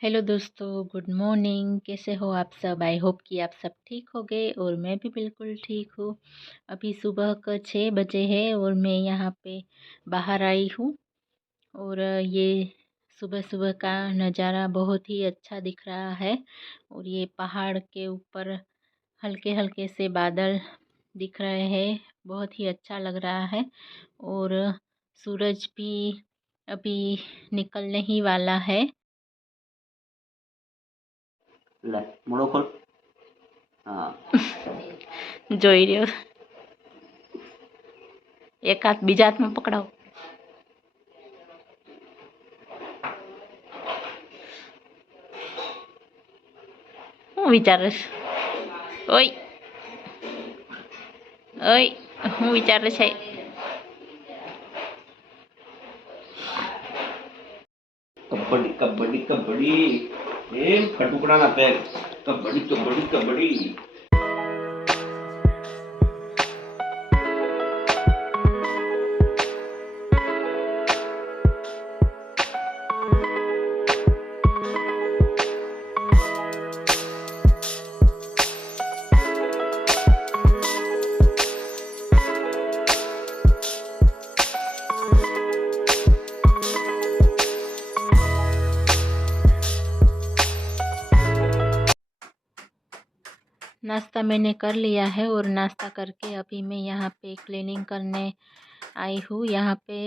Hello दोस्तों, good morning. कैसे हो आप सब? आई होप कि आप सब ठीक हो गए और मैं भी बिल्कुल ठीक हूँ। अभी सुबह का 6 बजे है और मैं यहाँ पे बाहर आई हूँ। और ये सुबह सुबह का नज़ारा बहुत ही अच्छा दिख रहा है। और ये पहाड़ के ऊपर हल्के हल्के से बादल दिख रहे हैं, बहुत ही अच्छा लग रहा है। और सूरज भी अभी निकलने ही वाला है। ले मोड़ो खोल। हाँ જોઈ રહ્યો એક હાથ બીજા હાથમાં પકડાવો। હું વિચારશ? ઓય ઓય, હું વિચારે છે? कबड्डी कबड्डी कबड्डी ए खटुकड़ा ना पैर कबड्डी कबड्डी कबड्डी। नाश्ता मैंने कर लिया है और नाश्ता करके अभी मैं यहाँ पे क्लीनिंग करने आई हूँ। यहाँ पे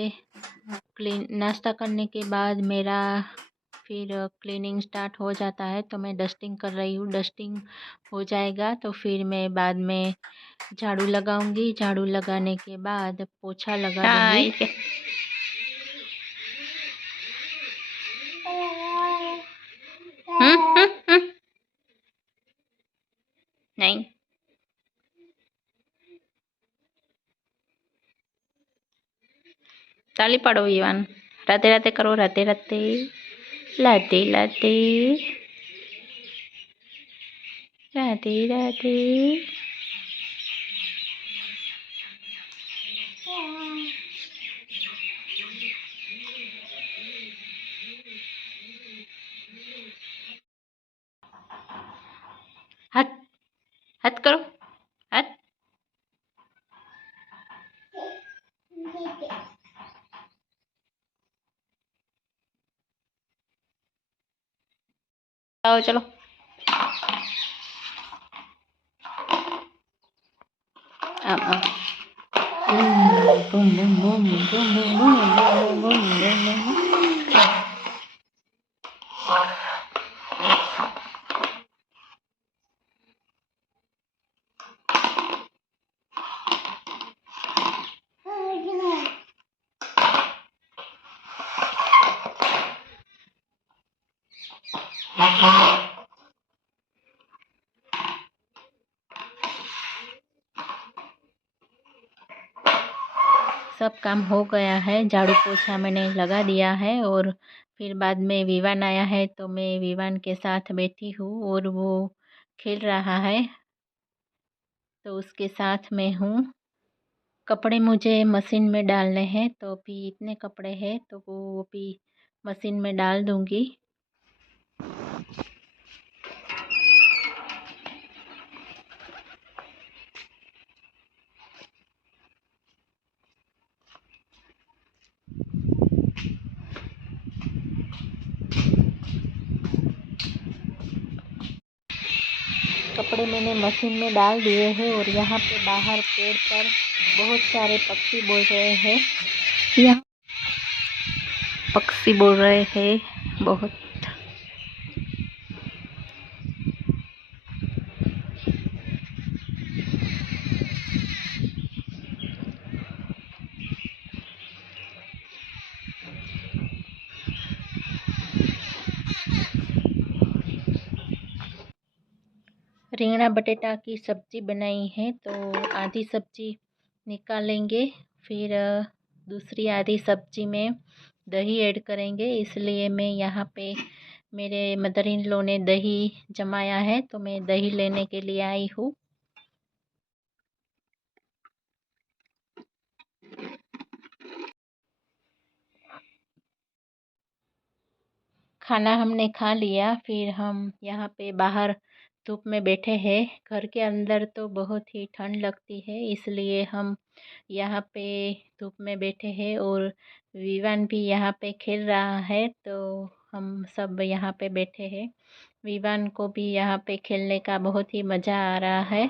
नाश्ता करने के बाद मेरा फिर क्लीनिंग स्टार्ट हो जाता है, तो मैं डस्टिंग कर रही हूँ। डस्टिंग हो जाएगा तो फिर मैं बाद में झाड़ू लगाऊंगी। झाड़ू लगाने के बाद पोछा लगा दूंगी। नहीं, ताली पाड़ो ईवान। राते राते करो, राते राते लाते लाते राते राते। हाथ हाथ करो, हाथ। आओ चलो। आओ boom boom boom boom boom boom boom boom boom. सब काम हो गया है। झाड़ू पोछा मैंने लगा दिया है और फिर बाद में विवान आया है, तो मैं विवान के साथ बैठी हूँ और वो खेल रहा है, तो उसके साथ मैं हूँ। कपड़े मुझे मशीन में डालने हैं, तो अभी इतने कपड़े हैं तो वो अभी मशीन में डाल दूँगी। कपड़े मैंने मशीन में डाल दिए हैं और यहाँ पे बाहर पेड़ पर बहुत सारे पक्षी बोल रहे हैं। यहाँ पक्षी बोल रहे हैं बहुत। રીંગણા बटेटा की सब्ज़ी बनाई है, तो आधी सब्ज़ी निकालेंगे, फिर दूसरी आधी सब्ज़ी में दही ऐड करेंगे। इसलिए मैं यहाँ पे मेरे मदर इन लॉ ने दही जमाया है, तो मैं दही लेने के लिए आई हूँ। खाना हमने खा लिया, फिर हम यहाँ पे बाहर धूप में बैठे हैं। घर के अंदर तो बहुत ही ठंड लगती है, इसलिए हम यहाँ पे धूप में बैठे हैं। और विवान भी यहाँ पे खेल रहा है, तो हम सब यहाँ पे बैठे हैं। विवान को भी यहाँ पे खेलने का बहुत ही मज़ा आ रहा है,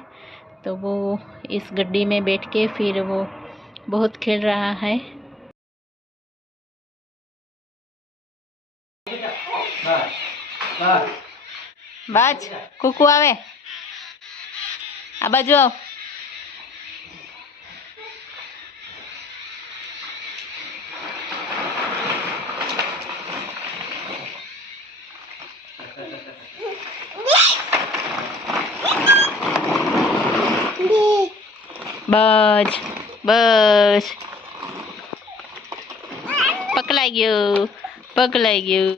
तो वो इस गड्डी में बैठ के फिर वो बहुत खेल रहा है। बाज कुकू आवे आ बाजू आओ। बस बस पकड़ाई गयो, पकड़ाई गयो।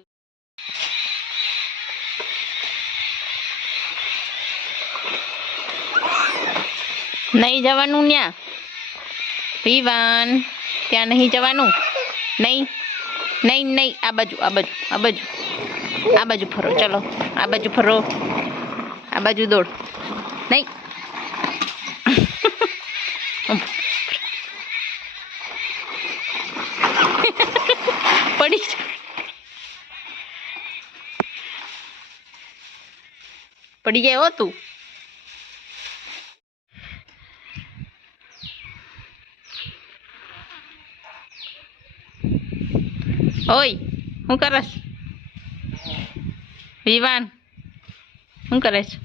नहीं जवानू न्या विवान, त्या नहीं जवानू। नहीं नहीं नहीं, आ बाजू आ बाजू आ बाजू आ बाजू फरो, चलो आ बाजू फरो, आ बाजू दौड़। नहीं पड़ी पड़ी जाए हो तू। ओय हूँ करस विवान, हूँ करस।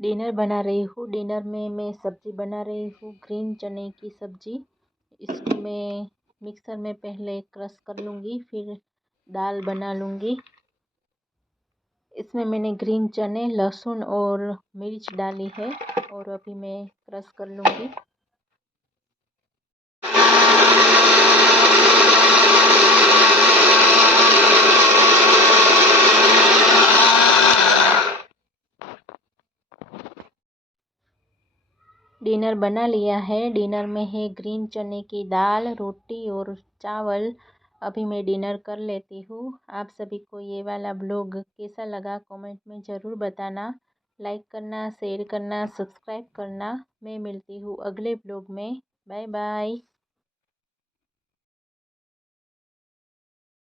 डिनर बना रही हूँ। डिनर में मैं सब्ज़ी बना रही हूँ, ग्रीन चने की सब्ज़ी। इसको मैं मिक्सर में पहले क्रश कर लूँगी, फिर दाल बना लूँगी। इसमें मैंने ग्रीन चने, लहसुन और मिर्च डाली है, और अभी मैं क्रश कर लूँगी। डिनर बना लिया है। डिनर में है ग्रीन चने की दाल, रोटी और चावल। अभी मैं डिनर कर लेती हूँ। आप सभी को ये वाला ब्लॉग कैसा लगा कमेंट में ज़रूर बताना। लाइक करना, शेयर करना, सब्सक्राइब करना। मैं मिलती हूँ अगले ब्लॉग में। Bye bye.